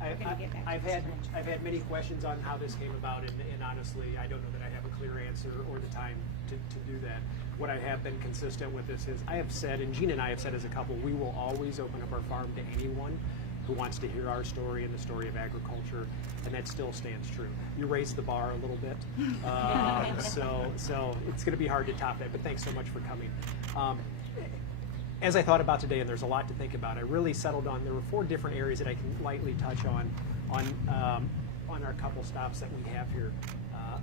I've had many questions on how this came about, and honestly, I don't know that I have a clear answer or the time to do that. What I have been consistent with this is I have said, and Gene and I have said as a couple, we will always open up our farm to anyone who wants to hear our story and the story of agriculture, and that still stands true. You raised the bar a little bit, so it's going to be hard to top that, but thanks so much for coming. As I thought about today, and there's a lot to think about, I really settled on, there were 4 different areas that I can lightly touch on our couple stops that we have here.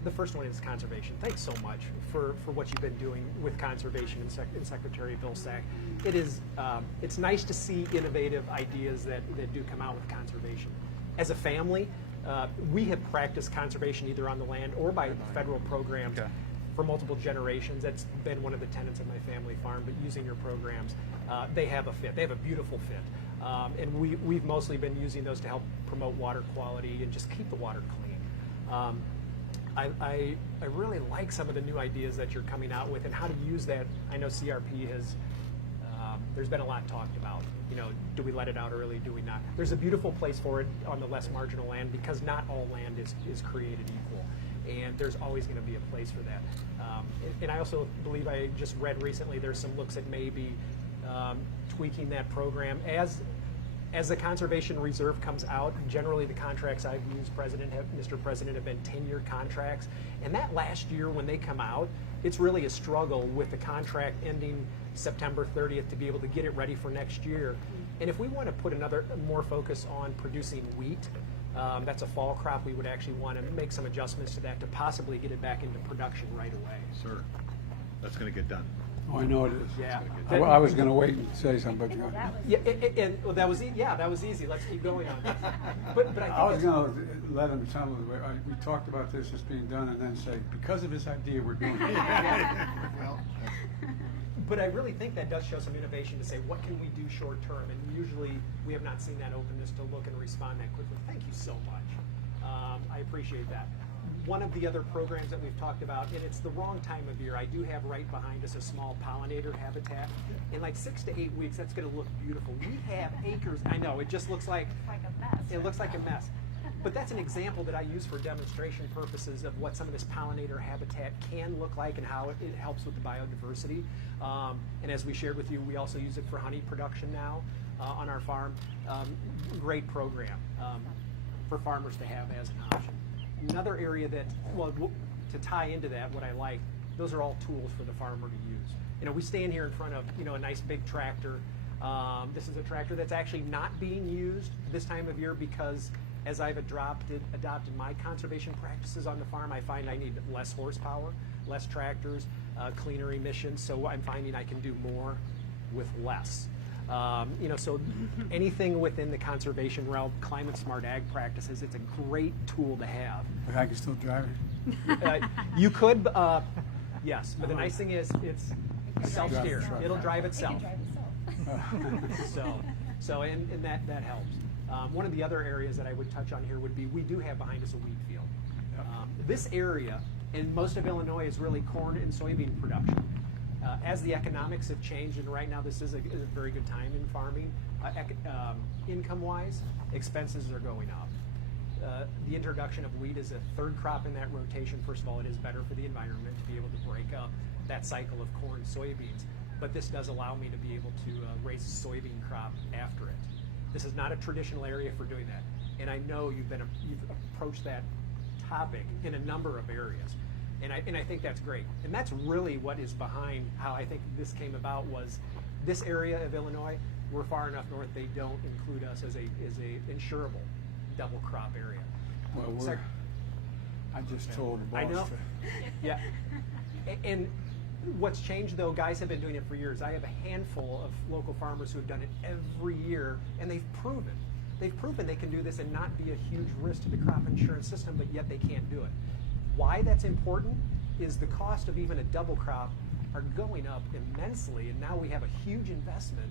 The first one is conservation. Thanks so much for what you've been doing with conservation and Secretary Vilsack. It's nice to see innovative ideas that do come out with conservation. As a family, we have practiced conservation either on the land or by federal programs for multiple generations. That's been one of the tenets of my family farm, but using your programs, they have a fit. They have a beautiful fit. And we've mostly been using those to help promote water quality and just keep the water clean. I really like some of the new ideas that you're coming out with and how to use that. I know CRP has, there's been a lot talked about. You know, do we let it out early, do we not? There's a beautiful place for it on the less marginal land because not all land is created equal. And there's always going to be a place for that. And I also believe I just read recently there's some looks at maybe tweaking that program. As the Conservation Reserve comes out, generally the contracts I've used, Mr. President, have been 10-year contracts. And that last year when they come out, it's really a struggle with the contract ending September 30th to be able to get it ready for next year. And if we want to put more focus on producing wheat, that's a fall crop, we would actually want to make some adjustments to that to possibly get it back into production right away. Sir, that's going to get done. Oh, I know it is. Yeah. I was going to wait and say something, but That was easy. Let's keep going on this. But I think I was going to let him tell me. We talked about this as being done, and then say because of his idea, we're doing it. Well, but I really think that does show some innovation to say what can we do short term, and usually we have not seen that openness to look and respond that quickly. Thank you so much. I appreciate that. One of the other programs that we've talked about, and it's the wrong time of year, I do have right behind us a small pollinator habitat. In like 6 to 8 weeks, that's going to look beautiful. We have acres. I know, it just looks like a mess. It looks like a mess. But that's an example that I use for demonstration purposes of what some of this pollinator habitat can look like and how it helps with the biodiversity. And as we shared with you, we also use it for honey production now on our farm. Great program for farmers to have as an option. Another area that, well, to tie into that, what I like, those are all tools for the farmer to use. You know, we stand here in front of, you know, a nice big tractor. This is a tractor that's actually not being used this time of year because as I've adopted my conservation practices on the farm, I find I need less horsepower, less tractors, cleaner emissions, so I'm finding I can do more with less. You know, so anything within the conservation realm, climate smart ag practices, it's a great tool to have. But I can still drive it. You could, yes, but the nice thing is it's self-steer. It'll drive itself. And that helps. One of the other areas that I would touch on here would be we do have behind us a wheat field. This area in most of Illinois is really corn and soybean production. As the economics have changed, and right now this is a very good time in farming, income-wise, expenses are going up. The introduction of wheat is a third crop in that rotation. First of all, it is better for the environment to be able to break up that cycle of corn and soybeans, but this does allow me to be able to raise a soybean crop after it. This is not a traditional area for doing that, and I know you've approached that topic in a number of areas. And I think that's great. And that's really what is behind how I think this came about was this area of Illinois, we're far enough north they don't include us as a insurable double crop area. Well, I just told the boss. I know. Yeah. And what's changed though, guys have been doing it for years. I have a handful of local farmers who have done it every year, and they've proven they can do this and not be a huge risk to the crop insurance system, but yet they can't do it. Why that's important is the cost of even a double crop are going up immensely, and now we have a huge investment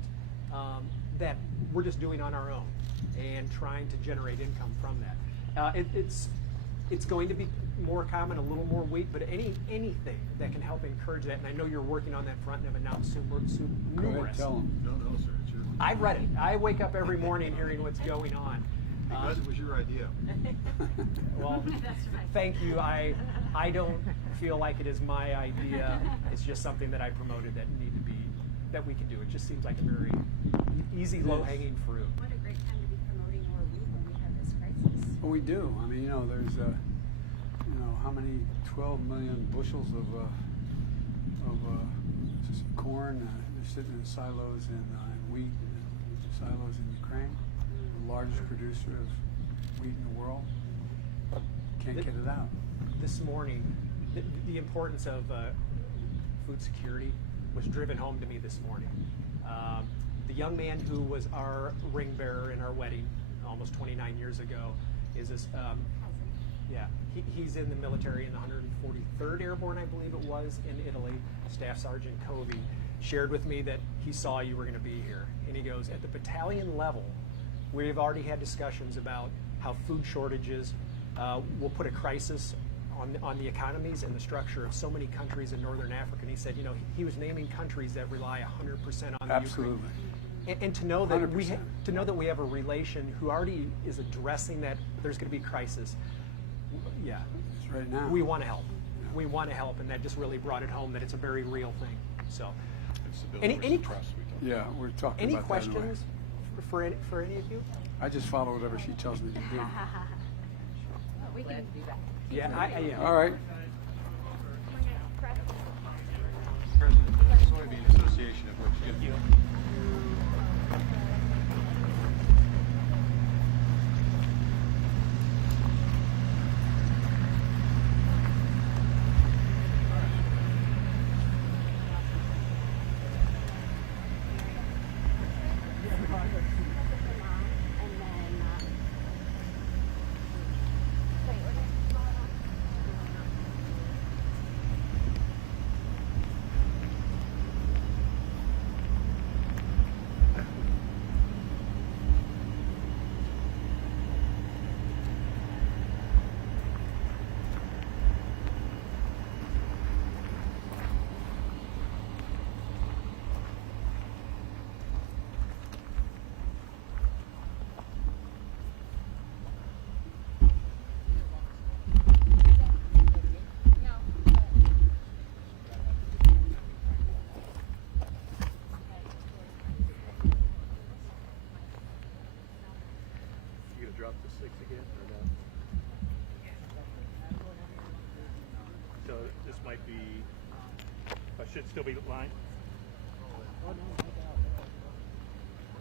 that we're just doing on our own and trying to generate income from that. It's going to be more common, a little more wheat, but anything that can help encourage that, and I know you're working on that front and have announced numerous. Go ahead, tell them. no, sir. It's your... I've read it. I wake up every morning hearing what's going on. Because it was your idea. Well, thank you. I don't feel like it is my idea. It's just something that I promoted that we can do. It just seems like a very easy, low-hanging fruit. What a great time to be promoting more wheat when we have this crisis. Well, we do. I mean, there's, how many 12 million bushels of just corn. They're sitting in silos in wheat, silos in Ukraine, the largest producer of wheat in the world. Can't get it out. This morning, the importance of food security was driven home to me this morning. The young man who was our ring bearer in our wedding almost 29 years ago is this. He's in the military in the 143rd Airborne, I believe it was, in Italy. Staff Sergeant Covey shared with me that he saw you were going to be here. And he goes, at the battalion level, we've already had discussions about how food shortages will put a crisis on the economies and the structure of so many countries in Northern Africa. And he said, he was naming countries that rely 100% on Absolutely. Ukraine. And to know that we have a relation who already is addressing that there's going to be crisis. Yeah, It's right now. we want to help. We want to help, and that just really brought it home that it's a very real thing. So, any Yeah, we're talking any about that in a way. questions for any of you? I just follow whatever she tells me to do. We can do that. Yeah, All right. President of the Soybean Association of Virginia. Drop to 6 again or no? So this might be, should still be line?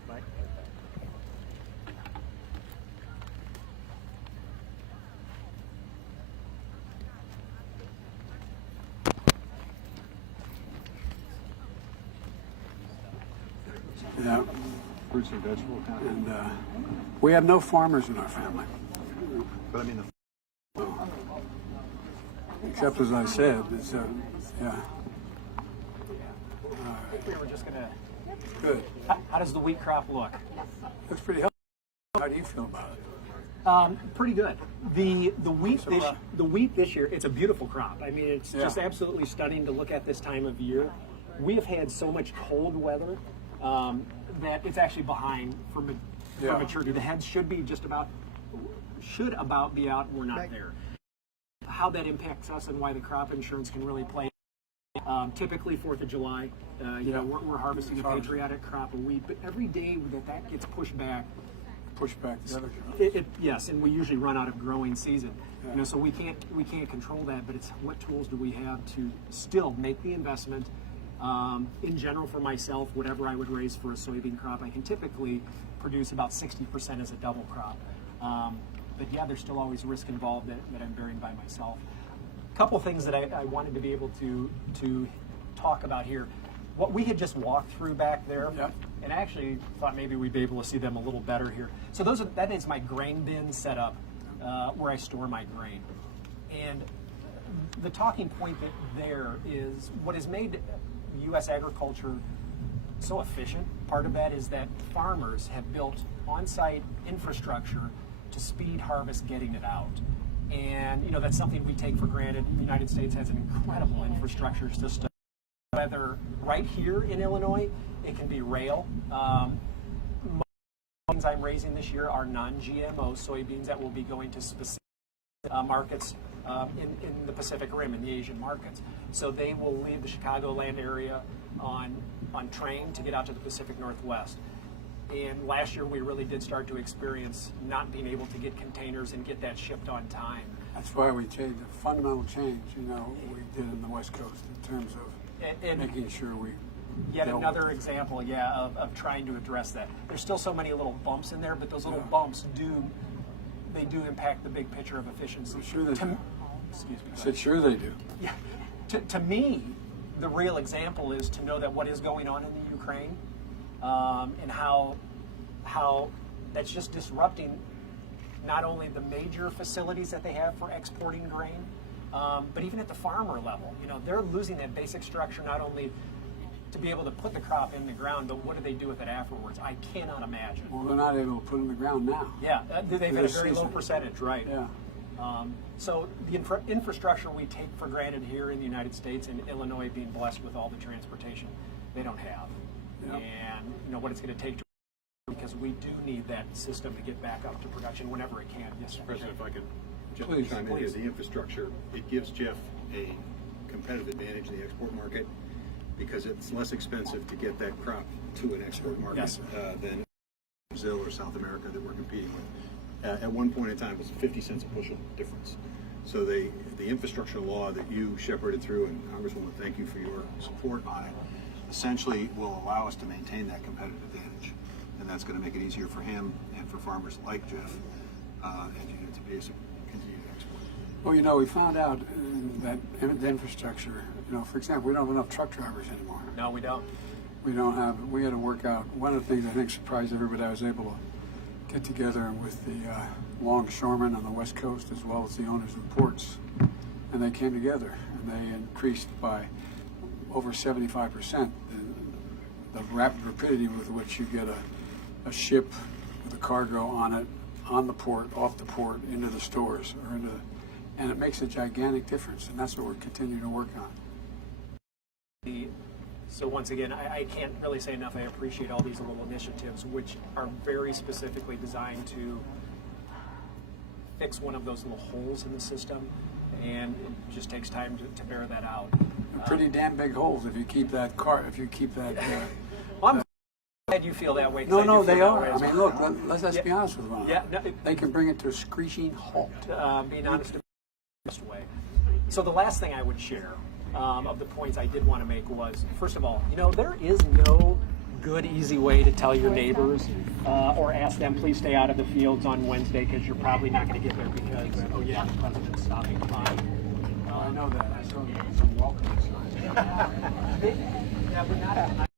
Mike? Yeah. Fruits and vegetable account. And we have no farmers in our family. But I mean, Except, as I said, it's, yeah. We were just gonna. Good. How does the wheat crop look? Looks pretty healthy. How do you feel about it? Pretty good. The wheat this year, it's a beautiful crop. I mean, it's just absolutely stunning to look at this time of year. We have had so much cold weather that it's actually behind for maturity. The heads should about be out. We're not there. How that impacts us and why the crop insurance can really play. Typically 4th of July, we're harvesting a patriotic crop of wheat, but every day that gets pushed back. Push back the other crop. Yes, and we usually run out of growing season. So we can't control that, but it's what tools do we have to still make the investment. In general, for myself, whatever I would raise for a soybean crop, I can typically produce about 60% as a double crop. But yeah, there's still always risk involved that I'm bearing by myself. A couple things that I wanted to be able to talk about here. What we had just walked through back there, and I actually thought maybe we'd be able to see them a little better here. So that is my grain bin setup where I store my grain. And the talking point there is what has made U.S. agriculture so efficient. Part of that is that farmers have built on-site infrastructure to speed harvest getting it out. And that's something we take for granted. The United States has an incredible infrastructure system. Whether right here in Illinois, it can be rail. soybeans I'm raising this year are non-GMO soybeans that will be going to specific markets in the Pacific Rim, in the Asian markets. So they will leave the Chicagoland area on train to get out to the Pacific Northwest. And last year we really did start to experience not being able to get containers and get that shipped on time. That's why we changed the fundamental change, we did in the West Coast in terms of And making sure we yet dealt another with it. example, of trying to address that. There's still so many little bumps in there, but those little bumps do impact the big picture of efficiency. Sure they do. Excuse me. I said, sure they do. Yeah. To me, the real example is to know that what is going on in the Ukraine, and how that's just disrupting not only the major facilities that they have for exporting grain, but even at the farmer level. They're losing that basic structure not only to be able to put the crop in the ground, but what do they do with it afterwards? I cannot imagine. Well, they're not able to put it in the ground now. Yeah, they've had a This very low season. percentage, right? Yeah. So the infrastructure we take for granted here in the United States, and Illinois being blessed with all the transportation, they don't have. Yep. And what it's going to take to, because we do need that system to get back up to production whenever it can. Yes, sir. President, if I could just Please, chime in here, please. the infrastructure, it gives Jeff a competitive advantage in the export market because it's less expensive to get that crop to an export market Yes, than Brazil or South America that we're competing with. At one point in time, it was 50 cents a bushel difference. So the infrastructure law that you shepherded through, and Congresswoman, thank you for your support on it, essentially will allow us to maintain that competitive advantage. And that's going to make it easier for him and for farmers like Jeff to be able to continue to export. Well, we found out that the infrastructure, for example, we don't have enough truck drivers anymore. No, we don't. We had to work out, one of the things I think surprised everybody, I was able to get together with the longshoremen on the West Coast as well as the owners of the ports. And they came together and they increased by over 75% the rapid rapidity with which you get a ship with a cargo on it, on the port, off the port, into the stores, and it makes a gigantic difference, and that's what we're continuing to work on. So once again, I can't really say enough. I appreciate all these little initiatives, which are very specifically designed to fix one of those little holes in the system, and it just takes time to bear that out. Pretty damn big holes if you keep that Well, I'm glad you feel that way. 'cause I do No, feel they that are. way I as mean, well. look, let's be honest with one another. Yeah, no, They can bring it to a screeching halt. Being honest in the best way. So the last thing I would share of the points I did want to make was, first of all, there is no good, easy way to tell your neighbors or ask them, please stay out of the fields on Wednesday because you're probably not going to get there because, oh yeah, the president's stopping by. I know that. I saw some welcome signs. Yeah, but not.